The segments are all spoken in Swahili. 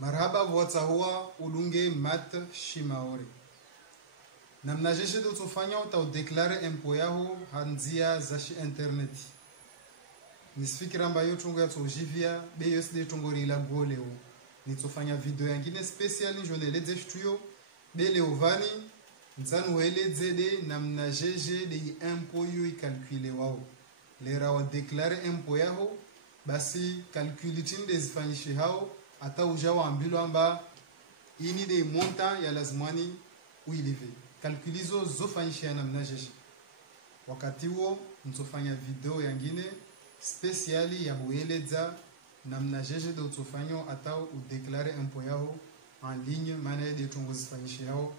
Marhaba votahuwa ulunge mat shimaore. Namna jeje do tofanya utaudeclare impôt yaho hanzia za internet. Nisfikira ambayo tungo ya tojivia BSD tungo ila goleo. Nitofanya video yangine special njoneleze shtuyo bele ovani nzanu weleze de namna jeje de impôt yo ikalkule wao. Lera wa declare impôt yaho basi calculi tinde zifanyishi hao ata ujawa ambilo amba ini de monta ya lazimani uilive kalkulizo zofanyishi ya namna jeje. Wakati huo mtofanya video yangine speciali ya hueleza namna jeje de utofanyo ata udeklare impôt yao en ligne maana de tungo zifanyishi yao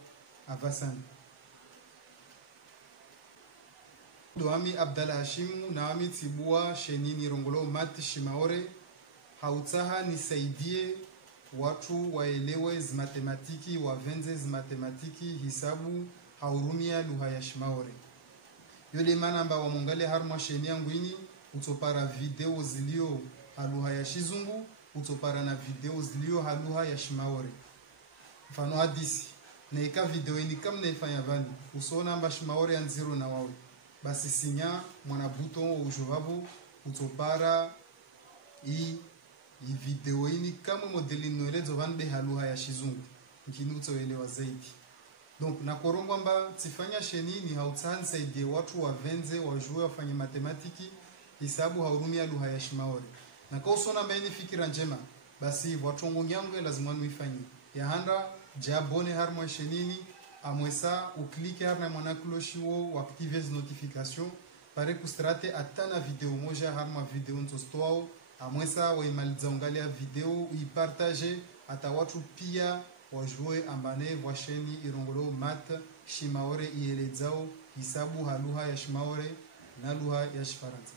avasani. Doami Abdalla Hashimu na wami tibua shenini rongolo mati shimaore hautaha nisaidie watu waelewe zimatematiki wavenze zimatematiki hisabu haurumia lugha ya shimaore. Yole manamba wa mongale harma sheni yangu ini utopara video zilio halugha ya shizungu utopara na video zilio halugha ya shimaore. Mfano hadisi na ika video ini kama naifanya vani usona amba shimaore ya nziro na wawe basi sinya mwana buton ujovabu utopara i video ini kama modeli noelezo vande halugha ya shizungu nkini utoelewa zaidi. Donc na korongo amba tifanya sheni ni hautani saidie watu wavenze wajue wafanye matematiki hisabu haurumia lugha ya shimaore. Na kwa usona mba ini fikira njema basi watu ngonyangu lazima nuifanyi ya handa jabone harmo shenini amwesa uklike harna mwana kuloshiwo waktive notification pare kustrate atana video moja harma video ntostoao amwesa waimaliza ungalia video uipartage ata watu pia wajue ambane washeni irongolo mat shimaore ielezao hisabu halugha ya shimaore na lugha ya shifaransa.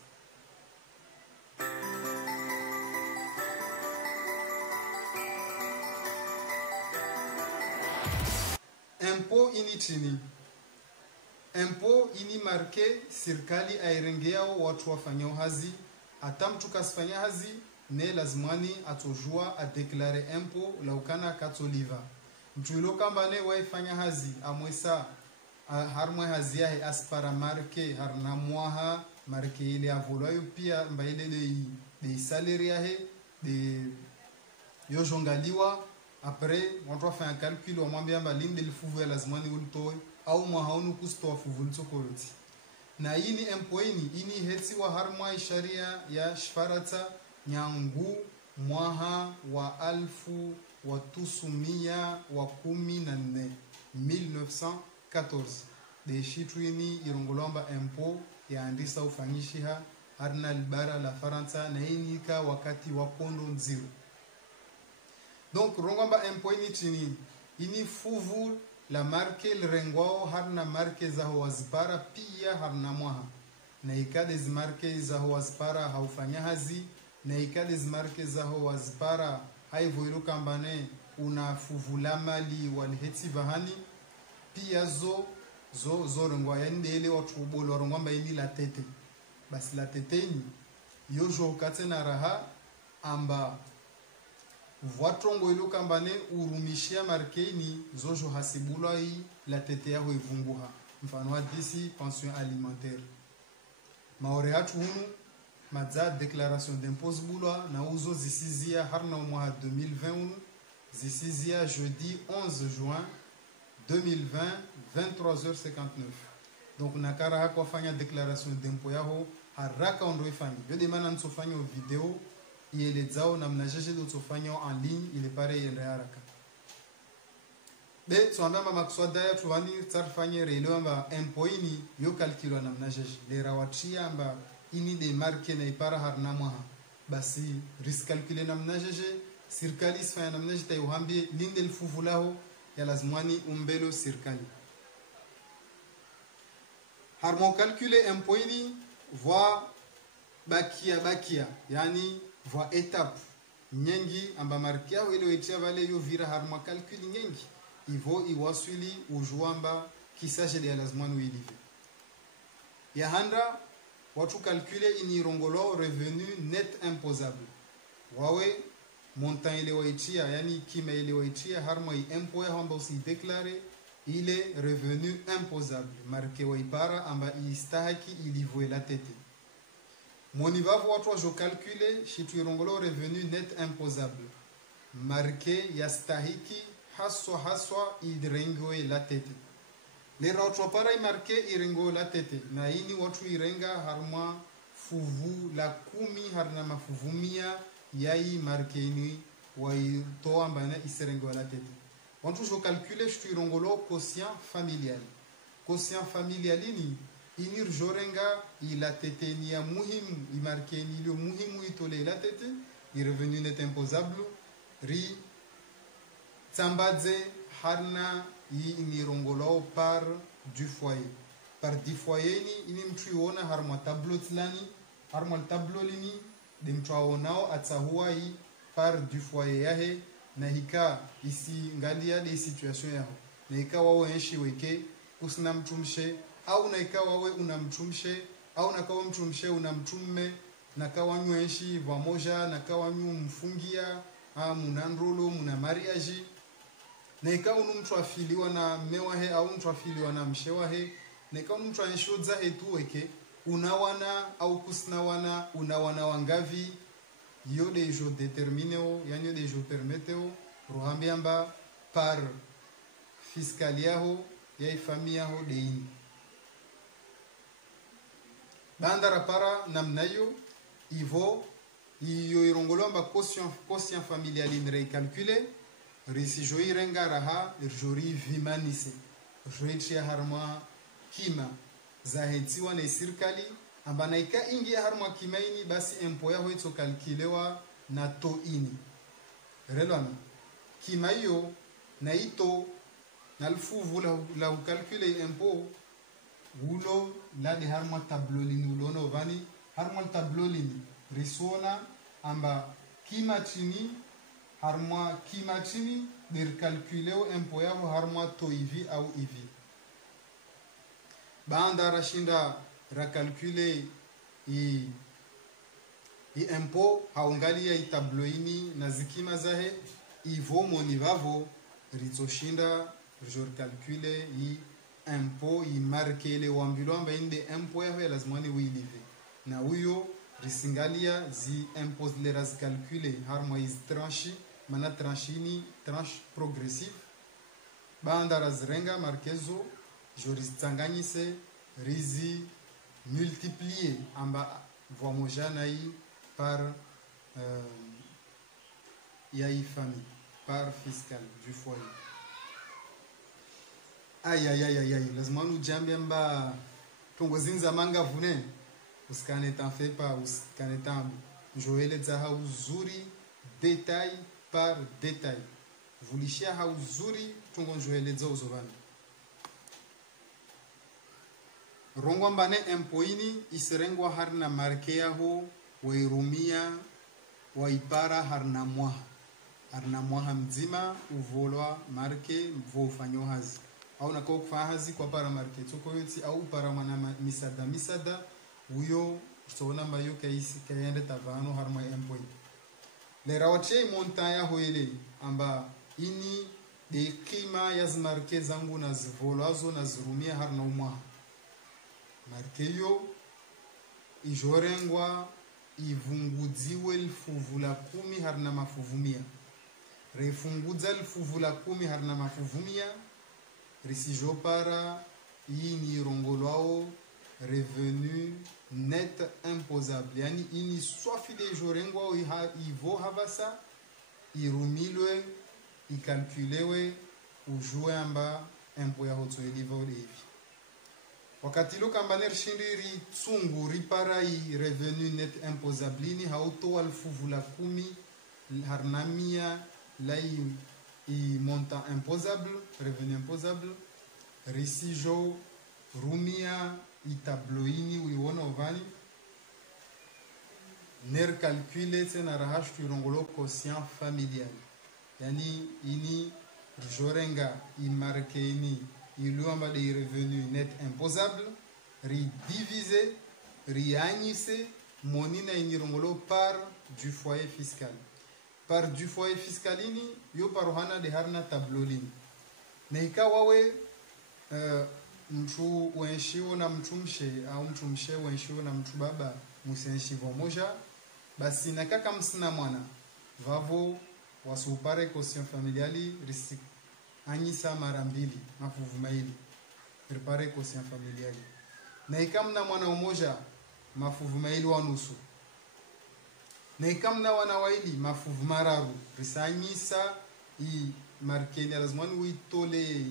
Impôt ini chini. Impôt ini marke serikali airengeao watu wafanyao hazi ata mtu kasifanya hazi ne lazimani atojua adeklare impôt laukana katoliva. Mtu ilo kamba ne waifanya hazi amwesa harmwe hazi yahe aspara marke harna mwaha marke ile avolayo pia mba ile de salary yahe de yojongaliwa. Après, on doit faire un calcul, on m'a bien balin de l'fouver la zmani ultoy, au mwa haunu kusto fuvul chokoloti. Na ini empoini, ini hetsi wa harma sharia ya shfarata nyangu mwaha wa alfu wa tusumia wa kumi na nne 1914. De shitu ini irongolomba empo ya andisa ufanyishiha harna libara la Faransa na ini ka wakati wa kondo nziro. Donc rongamba impôt ini chini ini fuvu la marke lrengwao harna marke za wazipara pia harna mwaha na ikade marke za wazipara haufanya hazi na ikade marke za wazipara haivo ilo kambane una fuvu la mali walheti bahani pia zo rengwa yande ile watu bolo rongamba ini la tete basi la tete ini yojo katena raha amba Voitongo ilo kambane urumishia markeini zojo hasibula hii la tete yaho ivunguha. Mfano wa disi pension alimentaire. Maore hatu hunu madza déclaration d'impôt bulwa na uzo zisizia harna umwaha 2020 zisizia jeudi 11 juin 2020 23h59. Donc nakara hako fanya déclaration d'impôt yaho haraka ondo ifanya. Yode mana nsofanya video ielezao na mnajeje do tofanya en ligne ile pare yende haraka. Be tuambamba makswada ya tuwani tarfanye relo amba impôt ini yo kalkilwa na mnajeje. Lera wachia amba ini de marke na ipara harna mwaha. Basi risk calcule na mnajeje serikali isfanya na mnajeje tayuhambie linde lfuvulaho ya lazimani umbelo serikali. Harmo calcule impôt ini voa bakia yani voa étape nyengi amba markia wele wetia vale yo vira harma calcul nyengi ivo iwaswili ujuamba kisaje de lazimani uilive ya handa watu calculer ini rongolo revenu net imposable wawe montant ile waitia yani kima ile waitia harma impôt amba usidéclarer ile revenu imposable marqué waipara amba istahaki ilivwe la tete monivavu watu wajo calculer shituirongolo revenu net imposable marqué yastahiki haswa idrengwe la tete lera watu para marqué irengo la tete na ini watu irenga harma fuvu la 10 harna mafuvu 100 yai marqué waitoa mbana isirengo la tete watu jo calculer shtuirongolo quotient familial inir jorenga ila tete ni ya muhimu imarke ni lo muhimu itole la tete i revenu net imposable ri tambadze harna inirongolo par du foyer ni ini mtuiona harma tableau tlani harma tableau lini de mtuaonao atahua par du foyer yahe na hika isi ngalia de situation yao na hika wao enshi weke usina mtumshe au na ikawa we unamtumshe au na kawa mtumshe unamtumme na kawa nywenshi vamoja na kawa mfungia munandrolo muna mariage na ikawa mtu afiliwa na mewahe au mtu afiliwa na mshewahe na ikawa mtu anshodza hetu weke unawana au kusnawana unawana wangavi yo dejo determineo yani dejo permeteo rohambiamba par fiscaliaho ya familiaho deini bandara para namnayo ivo iyo irongolomba quotient familial in recalculer risi joi renga raha jori vimanise joi harma kima zahetiwa na serikali ambana ika ingi harma kima ini basi empoya hoito kalkilewa na to ini relona kima hiyo na ito na alfuvu la calculer impôt wulo la de harma tableau lini ulono vani harma tableau lini risona amba kima chini harma kima chini der calculeo impôt yao harma to ivi au ivi banda rashinda ra calculer i impôt haungalia i tableau ini na zikima zahe ivo monivavo rizoshinda jor calculer i impôt imarke le wambilo amba inde impôt yawe lazima ni wilive na huyo risingalia zi impôt le raz calculer harmo is tranche mana tranchini tranche progressive banda razrenga markezo joristanganyise rizi multiplier amba voamojana i par yai famille par fiscal du foyer Aïe, lazima nujambia mba tongozinza manga vune usikane tanfepa usikane tambu njoele za hauzuri détail par détail vulishia hauzuri tongo njoele za uzovani rongwa mbane empoini isirengwa harna marke yaho wairumia waipara harna mwaha mzima uvolwa marke mvofanyo hazi au nakao kufahazi kwa para market soko yoti au para mana misada uyo sona mayo kaisi kayende tavano harma empoi le rawache montanya hoile amba ini de kima yaz marke zangu na zvolazo na zurumia harna umwa markeyo ijorengwa ivungudziwe elfuvu la 10 harna mafuvumia refungudza elfuvu la 10 harna mafuvumia risijo para ini rongolwao revenu net imposable yani ini swafi de jorengwa ivo havasa irumilwe ikalkulewe ujue amba impo ya hoto eliva hivi wakati lo kambaner shindiri tsungu ripara i revenu net imposable ini hauto alfuvu la 10 harnamia la i montant imposable revenu imposable risijo rumia i tabloini uiona ovani ner calcule tena rahashtu irongolo quotient familial yani ini jorenga i marke ini iluamba de revenu net imposable ri diviser ri agnise monina inirongolo par du foyer fiscal par du foyer fiscalini yo parohana de harna tablolini na ikawawe mtu uenshiwo na mtu mshe au mtu mshe uenshiwo na mtu baba musenshi vomoja basi nakaka msina mwana vavo wasupare caution familiali risi anyisa mara mbili mafuvu maili prepare caution familiali na ikamna mwana umoja mafuvu maili wa nusu na ikamna wana waili mafuvu mararu risanyisa i markeni lazimani uitole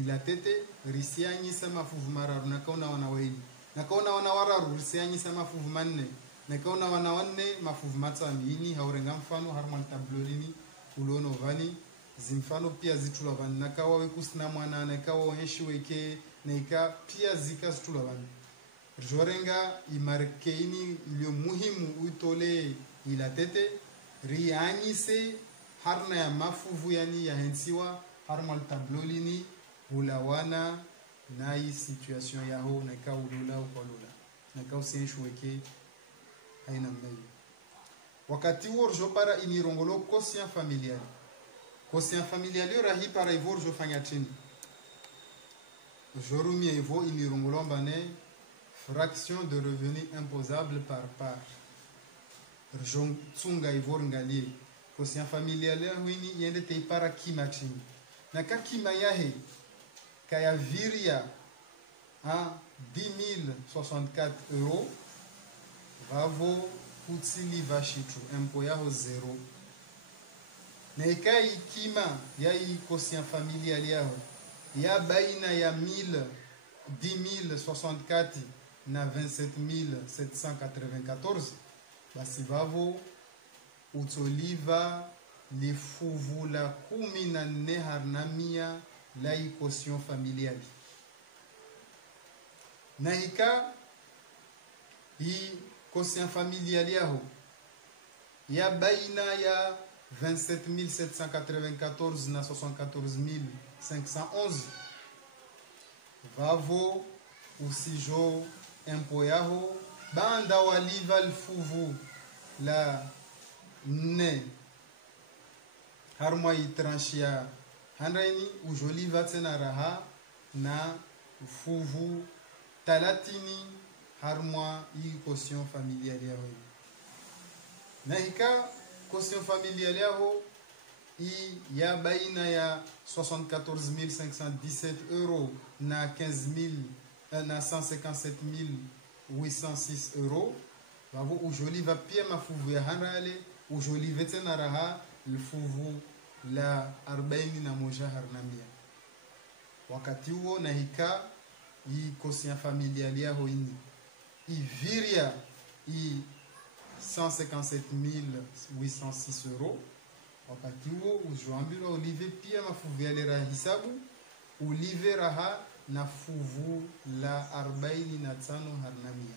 ila tete risianyisa mafuvu mararu na kauna wana waili na kauna wana wararu risianyisa mafuvu manne na kauna wana wanne mafuvu matani ini haurenga mfano harman tablolini ulono vani zimfano pia zitula vani na kawa wekusina mwana na kawa wenshi weke na ika pia zika zitula vani jorenga imarkeini ilio muhimu uitole ila tete rianyise harna ya mafuvu yani ya hensiwa harmal tablolini ulawana na hii situation yaho na ika ulula ukolula na ika usienshu weke haina mnayo wakati worjo para inirongolo quotient familial quotient familial yo rahi para ivorjo fanya chini jorumi evo inirongolo mbane fraction de revenu imposable par part tsunga ivor ngalie quotient familial ya wini yende te para kima chini na ka kima yahe kaya viria a 10 064 euros vavo kutsili vashitu empo yaho zero na ikai kima ya i quotient familial yaho ya baina ya 10 064 na 27794 basi vavo utoliva lifuvu la 14 harnamia la i quotient familial na ika i quotient familial yaho ya baina ya 27794 na 74511 vavo usijo empo yaho banda waliva lfuvu la ne harmwa itranchia hanraini ujoliva tena raha na fuvu talatini harmwa i quotient familial yaho na hika quotient familial yaho i ya baina ya 74 517 euros na 15 000 na 157 806 euros vavo ujoliva pia mafuvu ya hanrale ujolive tena raha lfuvu la 41 harnamia wakati huo na hika i quotient familial yaho ini iviria i 157 806 euros wakati huo ujoambilwa ulive pia mafuvu yale raha hisabu ulive raha na fuvu la 45 harnamia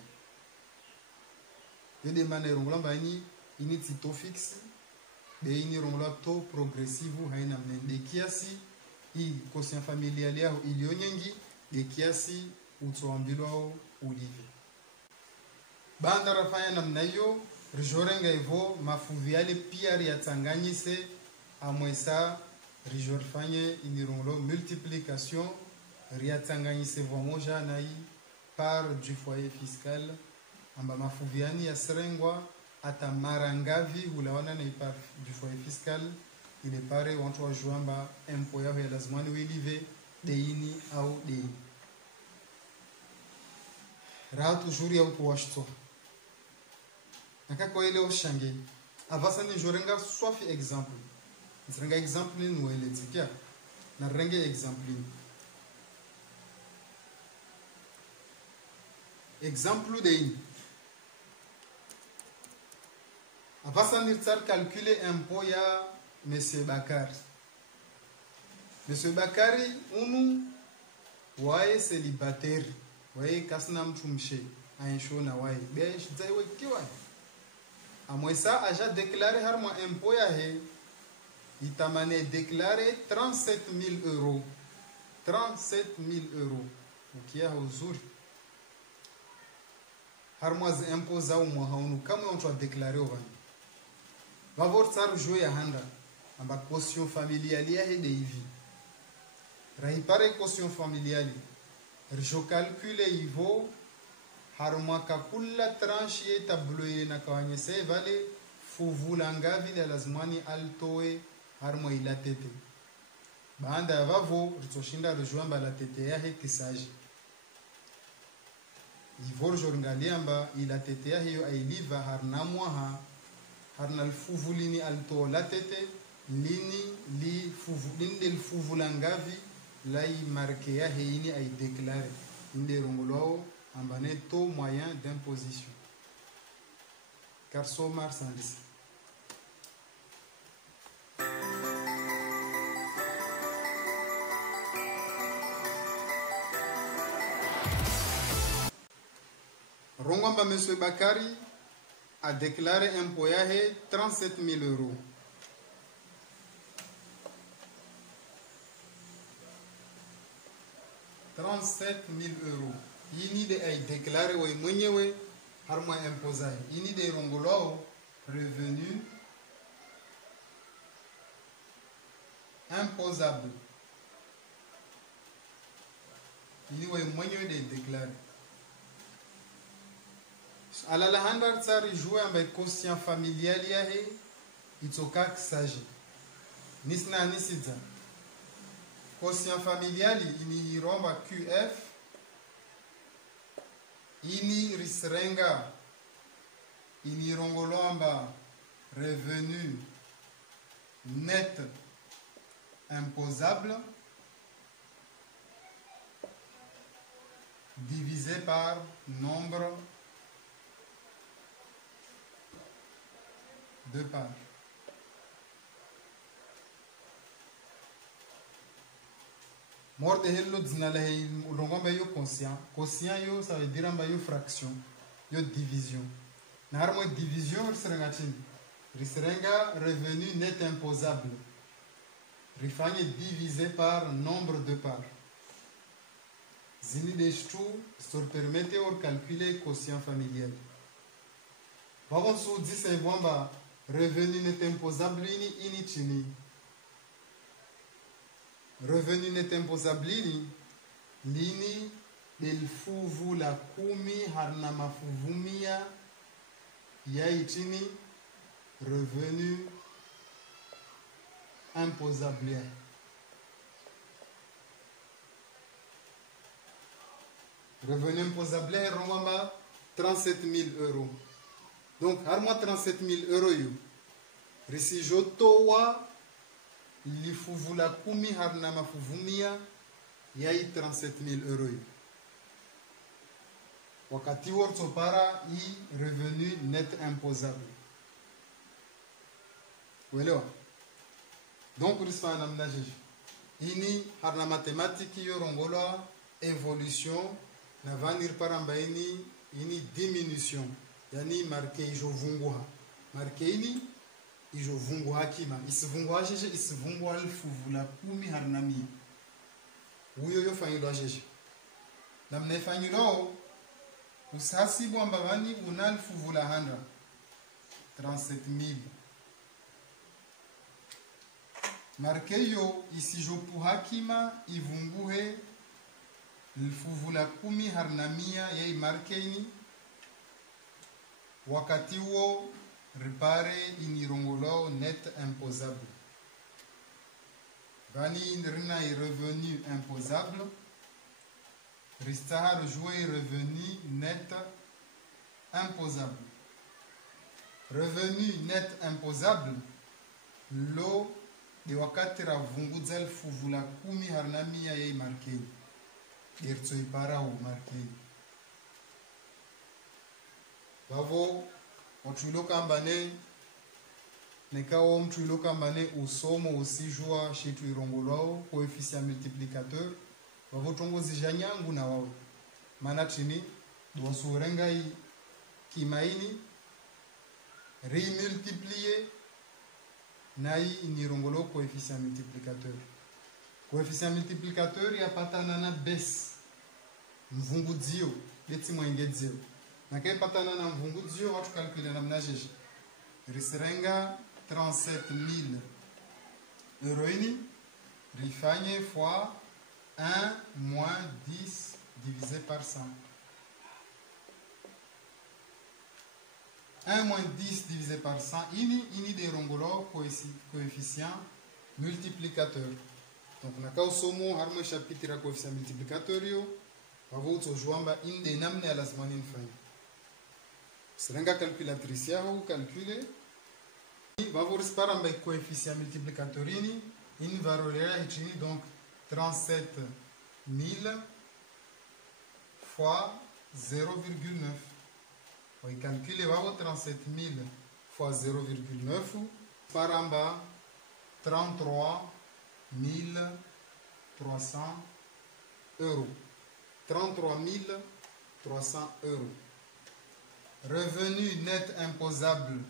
yede mana irongola mbani ini tito fixe be ini irongola to progressive haina mnende kiasi i quotient familial yao ilio nyengi de kiasi utoambilwa ulive banda rafanya namna hiyo rijorenga hivyo mafuvu yale pia riatanganyise amwesa rijorfanye inironglo multiplication riatanganyise vomoja na i par du foyer fiscal amba mafuvu yani ya serengwa ata marangavi hulawana na i par du foyer fiscal ile pare wantu wajuamba empo yao ya lazimani wilive deini au deini rahat ujuri au kuwashto nakako ile oshange avasa ni jorenga swafi example nrenga example ni wele tikia na renge example de avasa ni tsar calculer impôt ya monsieur Bakari. Monsieur Bakari unu wae célibataire wae kasna mtu mshe aishona wae be shizaiwe kiwa amwesa aja déclaré harma impôt ya he itamane déclaré 37 000 euros 37 000 euros ukia uzuri harma za impôt za umwa haunu kama mtu a déclaré ovani Vavortsar jouer ya handa amba caution familiale ya hede hivi raipare caution familiale rijo calcule ivo harumaka kula tranche ye tabloye na kawanyese vale fuvula ngavi la lazimani altoe harumwa ila tete baada ya vavo ritoshinda rijuamba la tete ya he kisaji ivo rijoringaliamba ila tete ya hiyo ailiva harna mwaha harna alfuvulini alto la tete lini li fuvula ngavi lai marque ya heini ay déclaré inde rongolo ambane taux moyen d'imposition car so marchandise Rongwamba monsieur Bakari a déclaré impôt ya he 37 000 euros. €37,000. Ini de ay déclaré way mwenyewe harma imposai. Ini de rongolo revenu imposable. Ini way mwenyewe de déclaré. Ala la handar tsari jouer avec quotient familial ya he itsoka kisaji. Nisna nisidza. Quotient familial ini romba QF ini risrenga ini rongolomba revenu net imposable divisé par nombre de parts. Morde hello dzinala he rongomba yo quotient. Quotient yo ça veut dire amba yo fraction, yo division. Na harmo division risrenga chini. Risrenga revenu net imposable. Rifanye divisé par nombre de parts. Zini de stu sur permette or calculer quotient familial. Vamos su dise vamba revenu net imposable ini chini. Revenu net imposable lini del fuvu la kumi harna mafuvumia ya itini revenu imposable. Revenu imposable romamba 37 000 euros. Donc harma 37 000 euros yo. Risi jotowa li fuvula kumi harna mafuvumia yai 37 000 euros. Wakati worto para i revenu net imposable. Uelewa? Donc risfa namna jeje. Ini harna matematiki yo rongola évolution na vanir paramba ini diminution. Yani marke ijo vunguha. Marke ini ijo vunguha kima. Isivunguha jeje isivunguha alfuvula kumi harna mia. Uyo yo fanyilo jeje. Namne fanyilo usasibu ambavani unal fuvula handa 37 000. Marke yo isijo puhakima ivunguhe lfuvula kumi harna mia yei marke ini wakati wo ripare inirongolo net imposable. Vani rina i revenu imposable. Ristahar jouer revenu net imposable. Revenu net imposable lo de wakati ravungudza lfuvula kumi harna mia yei marke gertso ipara u marke. Vavo otuloka mbane nekawo mtuloka mbane usomo usijua shitu irongolao coefficient multiplicateur vavo tongo zijanyangu na wao mana chini dosurenga i kimaini remultiplier na i inirongolo coefficient multiplicateur. Coefficient multiplicateur ya patana na bes mvungu dzio beti mwenge dzio. Na kaya patana na mvungu dzio watu kalkule na mnajeje. Risirenga 37 000 euros ini rifanye fois 1 moins 10 divisé par 100. 1 moins 10 divisé par 100 ini de rongolo coefficient multiplicateur. Donc na kao somo harmo chapitre ya coefficient multiplicateur yo wavo utojwamba inde namna ya lazima nifanye. Serenga calculatrice yao calculer wavo rispara mba coefficient multiplicateur ini varolera hichini donc 37 000 fois 0,9. On calcule 37 000 fois 0,9 par en bas 33 300 euros. 33 300 euros. Revenu net imposable.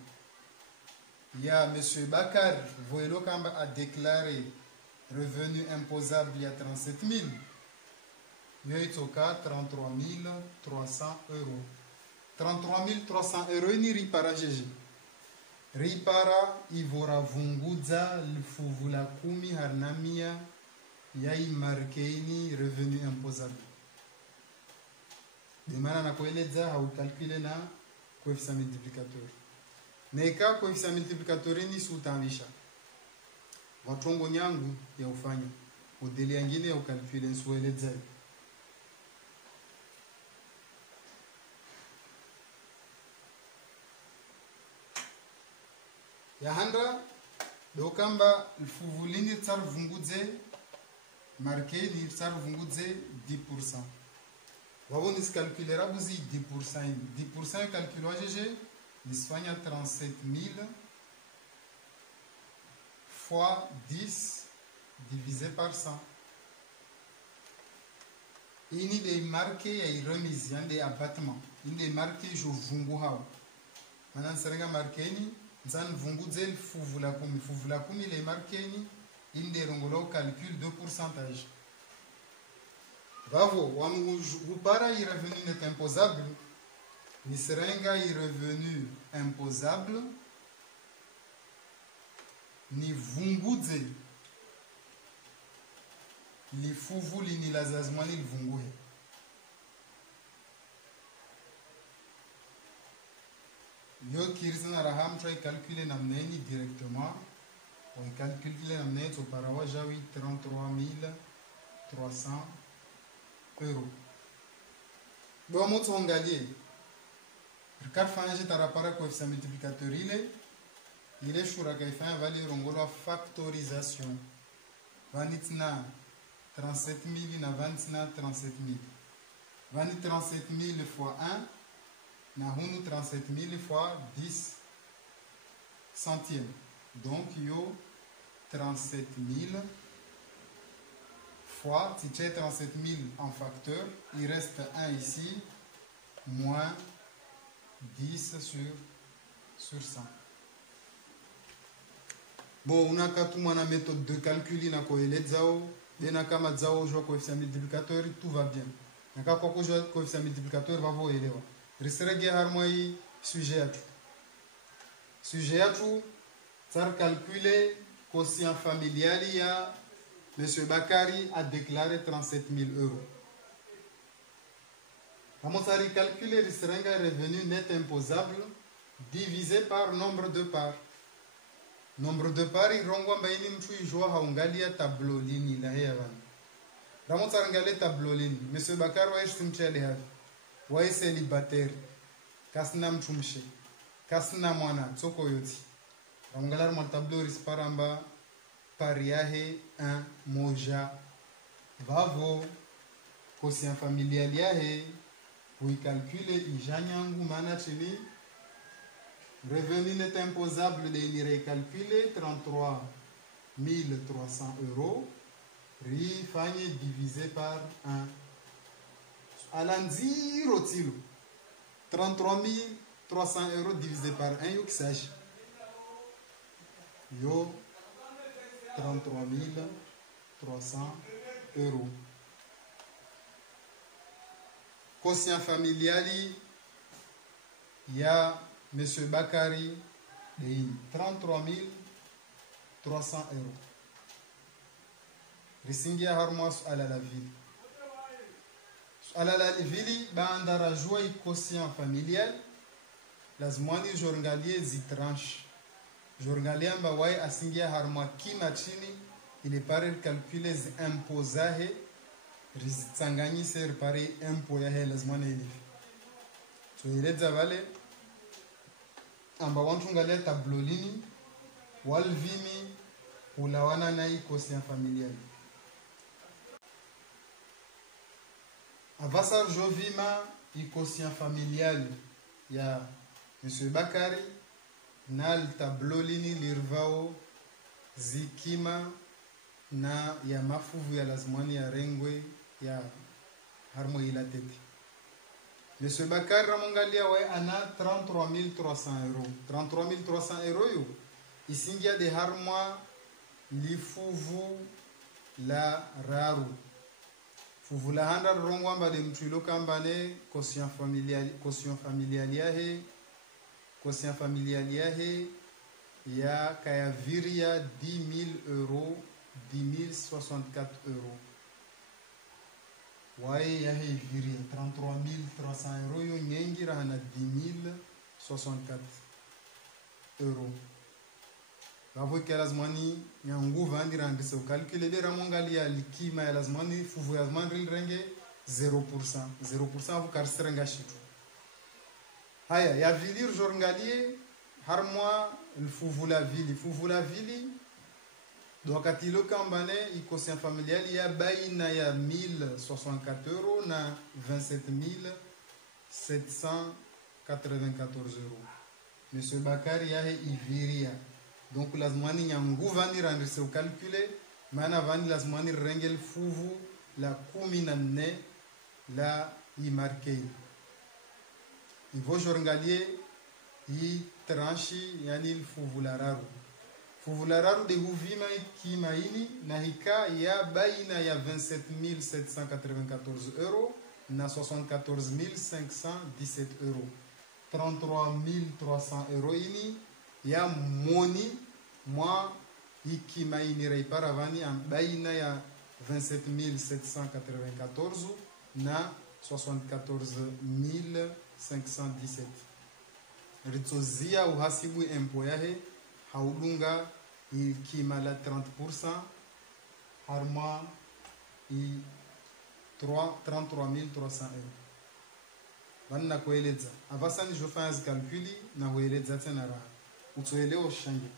Il y a M. Bakar Voyelo Kamba a déclaré revenu imposable il y a 37 000. Il y a 33 300 euros. 33 300 euros ni ripara GG. Ripara ivora vunguza lfuvula kumi harnamia yai markeini revenu imposable. De mana na kueleza au calcule na coefficient multiplicateur. Neka coefficient multiplicateur ni sutanisha. Watongo nyangu ya ufanya. Modeli nyingine ya ukalcule nsueleza. Ya handra dokamba lfuvulini tsar vunguze marke ni tsar vunguze 10%. Wawon is calculera buzi 10%. 10% calculo GG l'Espagne 37 000 fois 10 divisé par 100. Ini de marqué ya remise yande abattement. Ini de marqué jo vungu hao. Manan serenga marqué ni nzan vungu zel fuvula kumi. Fuvula kumi le marqué ni inde rongolo calcul de pourcentage. Bravo, wupara i revenu net imposable. Ni serenga i revenu imposable. Ni vunguze li fuvuli ni lazazmani vunguhe. Yo kirzina raham try calculer namneni directement. On calcule namneni oparawa jawi 33 300 euros. Bon mot ongalie. Ricard fanje tarapara coefficient multiplicateur il est shura kaifanya valeur ngolo factorisation. Vanitna 37 000 na vanitna 37 000. Vanit 37 000 fois 1 na hunu 37 000 fois 10 centièmes. Donc yo 37 000 fois, si tu as 37 000 en facteur, il reste 1 ici, moins 10 sur 100. Bon, on a qu'à tout la méthode de calcul, na koele zao, na kama zao joue coefficient multiplicateur, tout va bien. Na ka koko joue coefficient multiplicateur va voir elewa. Risrege harmoi sujet à tout. Sujet à tout, ça calculer quotient familial il y a M. Bakari a déclaré 37 000 euros. Comment ça calculer le revenu net imposable divisé par nombre de parts. Nombre de parts, il rongwa mbaini mtu joa haungalia tableau lini la heaven. Comment ça regarder tableau lini? M. Bakari wa simchele hafi. Wa célibataire. Kasna mchumshe. Kasna mwana tsoko yoti. Rangalar mon tableau risparamba pariahe 1 moja vavo quotient familial yahe pour calculer ijanyangu mana chini revenu net imposable de ni recalculer 33 300 euros rifanye divisé par 1 alanziro tilo 33 300 euros divisé par 1 yo kisage yo 33 300 euros. Quotient familial, il y a M. Bakari de 33 300 euros. Risingia harma suala la vili. Suala la vili baanda rajua quotient familial lazimani journalier zitranche. Journalier mba wai asingia harma kima chini ile pare calculer zi imposahe rizitsanganyise pare impo ya he lazimani ile. So ile zavale amba wantu ngalia tablo lini walvimi ulawana na quotient familial. Avasa jovima quotient familial ya Monsieur Bakari na tablo lini lirvao zikima na ya mafuvu ya lazimani ya rengwe ya harmo ila tete. Monsieur Bakari ramongalia we ana 33 300 euros. 33 300 euros yo isingia de harmo lifuvu la raru. Fuvu la handa rongwa mba de mtuilo kambane quotient familial yahe ya kayaviria 10 000 euros, 10 064 euros. Wae yahe viria 33 300 euros yo nyengi rahana 10 064 euros. Gavo ke lazimani nyangu vandi randise ukalkile de ramongali ya likima ya lazimani fuvu ya lazimani renge 0%. 0% vu karstrenga shitu. Haya ya vilir jorngalie harmwa fuvu la vili. Fuvu la vili do katilo kambane quotient familial ya baina ya 1064 euros na 27 794 euros. Monsieur Bakari yahe iviria. Donc lazimani nyangu vani randise ukalkule maana vani lazimani rengel fuvu la 14 la imarke. Ivo jorngalier i tranchi yani fuvu la raru. Fuvu la raru de huvima kimaini na hika ya baina ya 27 794 euros na 74 517 euros. 33 300 euros ini ya moni moi ikimaini reiparavani baina ya 27 794 na 74 517. Ritozia uhasibu empo yahe haudunga ikimala 30% harma i 33 300 euros. Vanna kueleza avasa ni jofanya calculi na hueleza tena raha utoelewa shangi.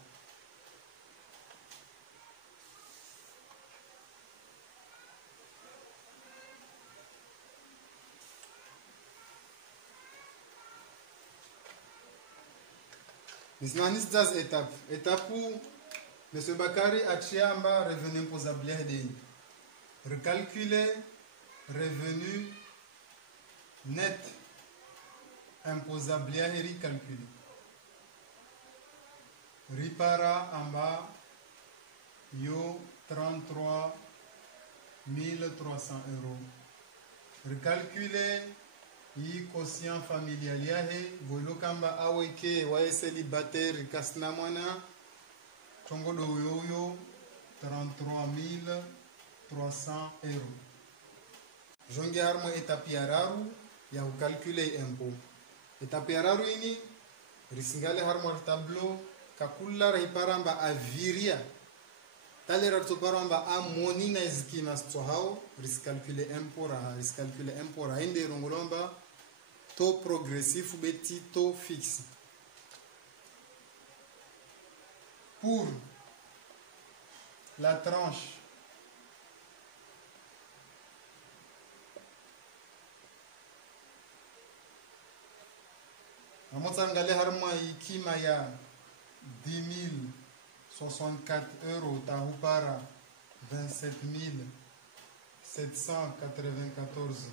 Maintenant, c'est étape. Étape où M. Bakari a chiamba revenu imposable de recalculer revenu net imposable et recalculer. Ripara amba yo 33 300 euros. Recalculer i quotient familial yahe volo kamba aweke wae célibataire kasna mwana tongo do yoyo 33 300 euros. Jonge armo étape ya raru ya calculer impôt. Étape ya raru ini risingale harmo tableau kakula reparamba aviria talera tsoparamba amoni na zikima tsohao riscalculer impôt ra riscalculer impôt ra inde rongolomba taux progressif ou petit taux fixe. Pour la tranche Amotangale harma ikima ya 10 064 euros tahupara 27 794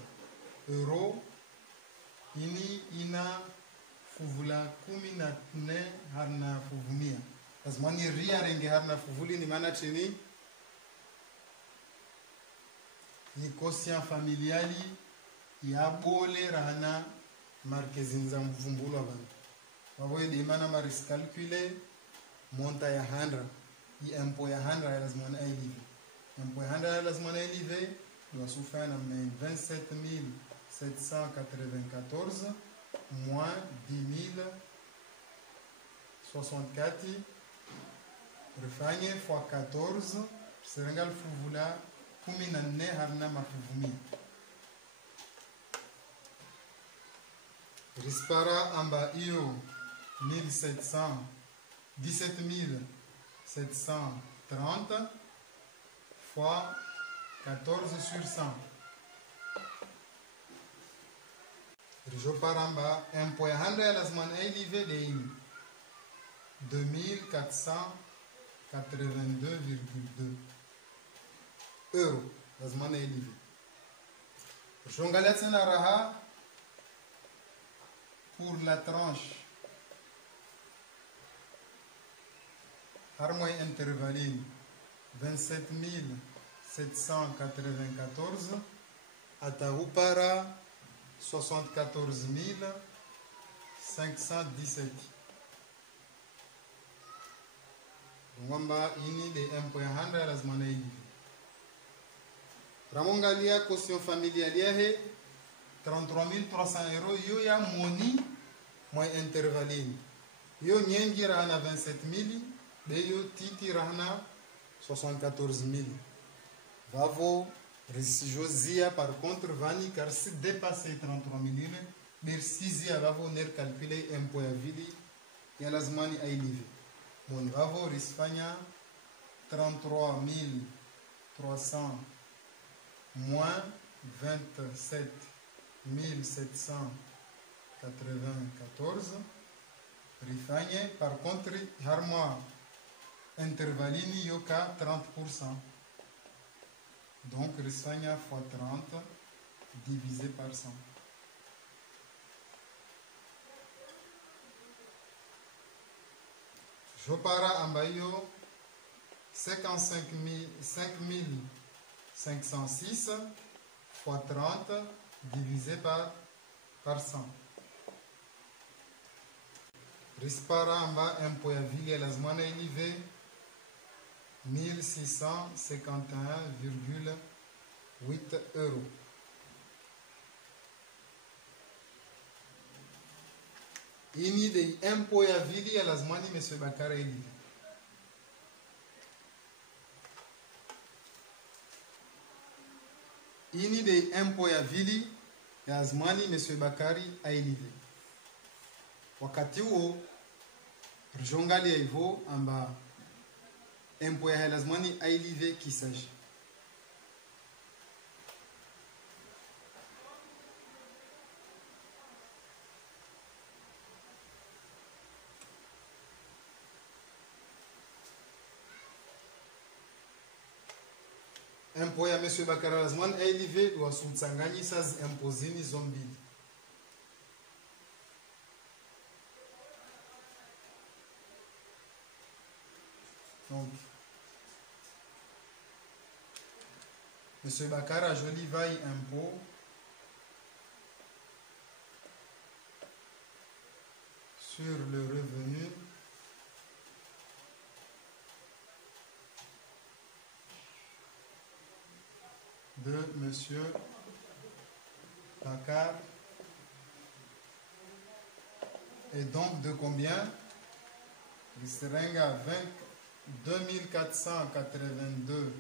euros. Ini ina fuvula 14 harna fuvumia. Lazimani ria renge harna fuvuli ni maana chini ni quotient familiali ya bole rahana markezin za mvumbulo abantu. wavoye demana maris calculer monta ya handra i impôt ya handra ya lazima na élevé impôt ya handra ya lazima na élevé doit souffrir na 27 794 moins 10 064 rifanye fois 14 serengal fuvula 14 harna mafuvumia rispara amba iyo 1730 fois 14 sur 100 rijo paramba impôt ya handra ya lazima na élevé de ini 2482,2 euros lazima na élevé shongalia tena raha pour la tranche harmoy intervaline 27 794 atahupara 74 517 ngomba ini de impôt ya handra lazima na élevé ramongalia caution familiale yahe 33 300 euros yo ya moni moy intervaline yo nyengi rana 27 000 be yo titi rana 74 000 vavo Josia par contre vani car si dépasser 33 000 ber sizia vavo ner calculer impôt ya vili ya lazimani ailive mon vavo risfanya 33 300 moins 27 794 rifanye par contre harmois intervalini yoka 30%. Donc rifanya fois 30 divisé par 100. Je para ambayo 55 506 fois 30 divisé par 100. Rispara amba impôt ya vili ya lazima na élevé 1651,8 euros. Ini de impôt ya vili ya lazima ni monsieur Bakara élevé. Ini de impôt ya vili ya azmani monsieur Bakari ailive wakati huo rijongali ya hivyo amba impôt ya lazmani ailive kisaji impôt ya monsieur Bakara lazima ailive wasutsanganyisa impozini zombili. Donc monsieur Bakara joli vaille impôt sur le revenu de monsieur Bakar et donc de combien? Il serait à 2482,2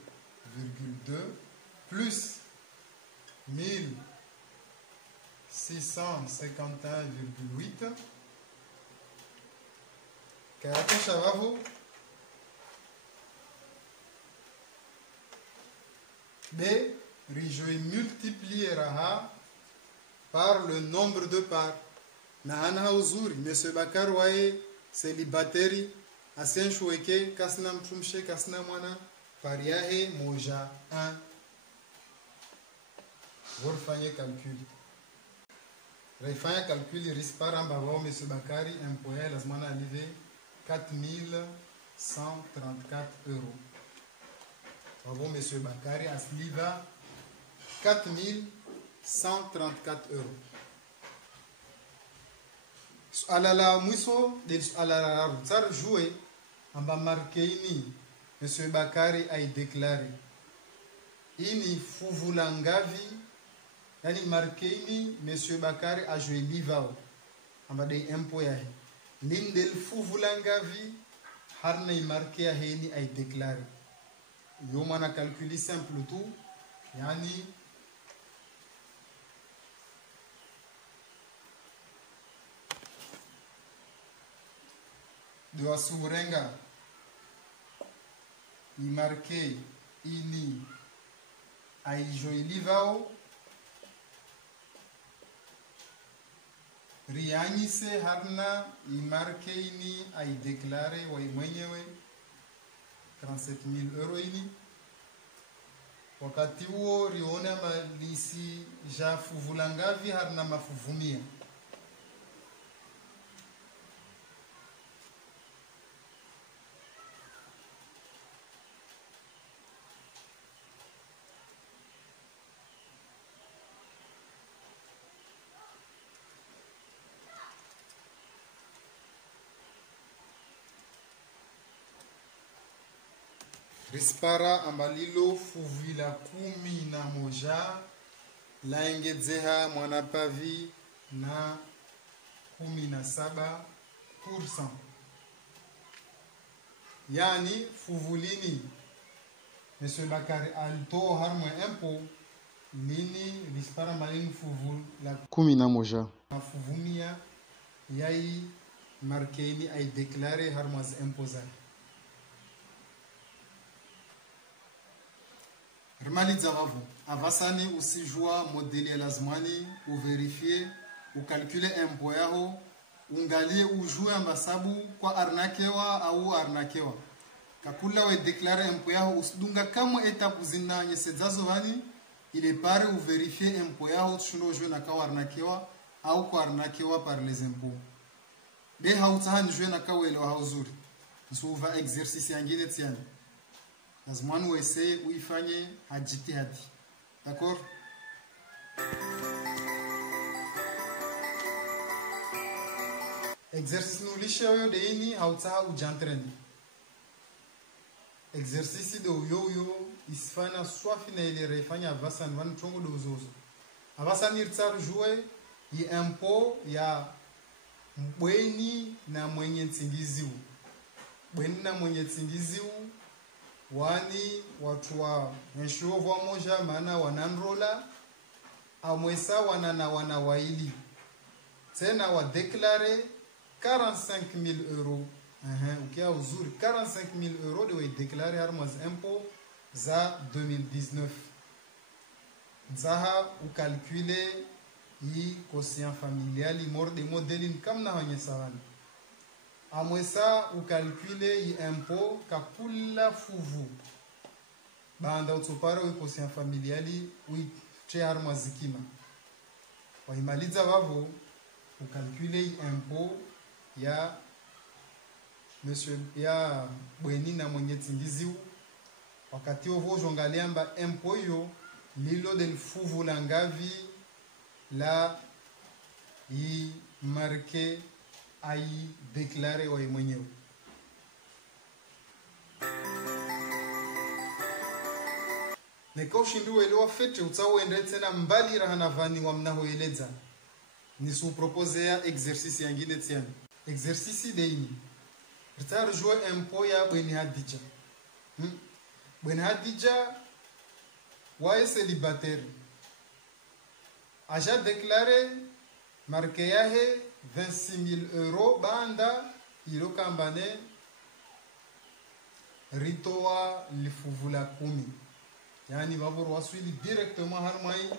plus 1651,8 Kayako Shavavo B. Rijoui multipliera par le nombre de parts. Nahana uzuri monsieur Bakar wae célibataire asen shweke kasna mtumshe kasna mwana pariahe moja 1 vorfanye calcul refanya calcul rispara mbavo monsieur Bakari impoya lazima alive 4134 euros. Bravo monsieur Bakari asliva 4134 euros. suala la mwiso de suala la rutsar jouer amba marke ini Monsieur Bakari a déclaré ini fuvula ngavi yani marke ini Monsieur Bakari a joué livao amba de impo ya lindel fuvula ngavi harna marke ya heni a déclaré yo mana calculer simple tout yani do asurenga i marqué ini ai joilivao rianyise harna i marqué ini ai declare wa mwenyewe 37,000 euro ini wakati huo riona malisi ja fuvulangavi harna mafuvumia rispara ambalilo fuvila 11 laengedzeha mwanapavi na 17%, yani fuvulini Monsieur Bakari alto harmwe impo lini rispara malini fuvula 11 mafuvumia yai markeini ay deklare harmaz imposar Remaliza wavo. Avasani usijua modeli ya lazimani, uverifie, ukalkule impo yao, ungalie ujue ambasabu kwa arnakewa au arnakewa. Kakula we deklare impo yao usidunga kama etapu zina nyesezazo wani, ile pare uverifie impo yao tushundo ujue na kawa arnakewa au kwa arnakewa par les impôts. De hautahan ujue na kawa elewa hauzuri. Nsuva exercice yangine tiani. Lazimani ueseye uifanye hajitihadi. D'accord? Exercice nulisha yo de ini hautaha ujantreni. Exercice de uyo isfana swafi na ile refanya avasan van chongo de uzozo. Avasan irtsaru jouer yi impo ya mbweni na mwenye tsingiziu. Bweni na mwenye tsingiziu wani watu wa nshovu moja maana wananrola amwesa wana waili tena wa déclarer 45,000 euros ukia uzuri 45,000 euros de déclarer harmaz impôt za 2019 zaha ukalkule i quotient familial i morde modelin kamna wanye sawani amwesa ukalkule i impôt kakula fuvu banda utopara u quotient familiali u che harmazikima waimaliza wavo ukalkule i impôt ya monsieur ya bweni na mwenye tingiziu wakati ovo jongaliamba impôt yo lilo del fuvu la ngavi la i marke ai déclaré wa mwenyewe nekoshindu elewa fete utsaoende tena mbali rahana vani wa mnahoeleza nisu propose ya exercice yangine tiani exercice deini ritar jouer impôt ya bweni hadija bweni hadija wa célibataire aja déclaré marke yahe 26,000 euros banda ilo kambane ritoa lifuvula 10 yani wavoro waswili directement harmai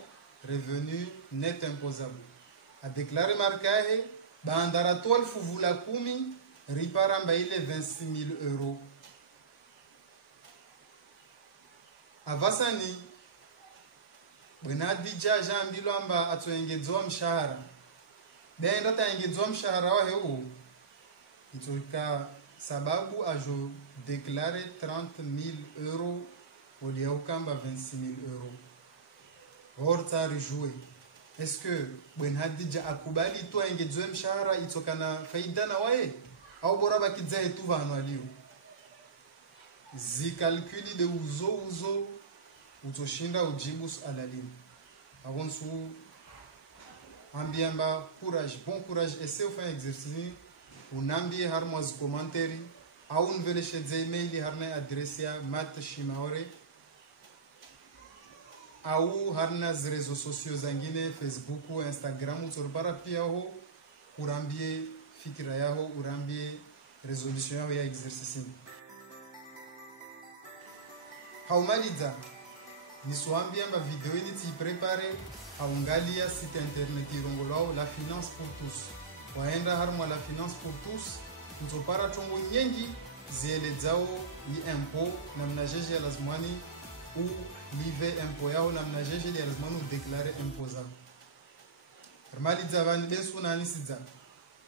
revenu net imposable a déclaré marke yahe banda ratoa lifuvula 10 riparamba ile 26,000 euros avasani bwana dija jambilo amba atoengedzwa mshahara benda taengedzwa mshahara wa hewo itoka sababu ajo déclarer 30,000 euros au lieu kamba 26,000 euros horta rejouer est-ce que bwen hadija akubali to engedzwe mshahara itokana faida na wae au bora bakidza tu vano alio zikalkuli de uzo utoshinda ujibu alalini avonsu ambiamba courage, bon courage, essaie de faire un exercice. Unambie harmo az commentaire, au un vele shedze email harna adresia mat shimaore, au harna z réseaux sociaux zangine Facebook ou Instagram utorbara pia ho urambie fikira yao urambie resolution yao ya exercice. Haumaliza niswambia ma video ni ti prepare aungalia site internet irongolao la finance pour tous waenda harmo la finance pour tous mtopara tongo nyengi zielezao i impôt na mnajeje lazimani u live impôt yao na mnajeje lazimani u declare impôt zao maliza vani besu na nisiza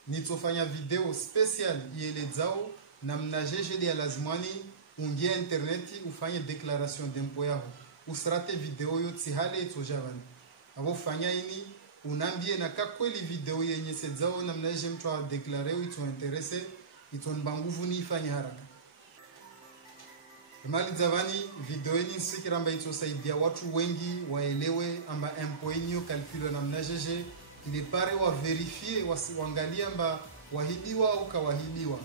nitofanya video special ielezao na mnajeje lazimani ungie interneti ufanye declaration d'impôt yao usrate video yo tsihale itojavani abo fanya ini unambie na kakweli video yenye sedzao na mnaje mtu a declare ito interesse ito mbanguvu ni ifanye haraka mali zavani video ni sikiramba ito saidia watu wengi waelewe amba impoinyo calculo na mnajeje ile pare wa verifie waangalia amba wahibiwa au kawahibiwa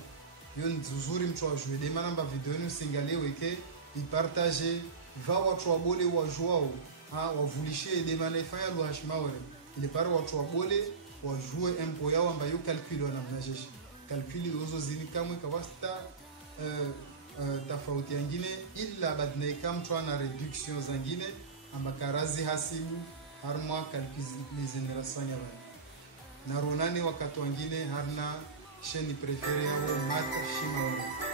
yo nzuri mtu ajue de manamba video ni singalewe ke ipartage va watu wabole wajuao wavulishie de manefanya lo hashmaore ile pare watu wabole wajue impôt yao ambayo calculo na mnajeshi calculi uzo zini kamwe kawasta tofauti nyingine illa badne kam na reduction zingine amakarazi hasibu harma calculi generation yao na ronane wakati wengine harna sheni prefere yao mat shimaore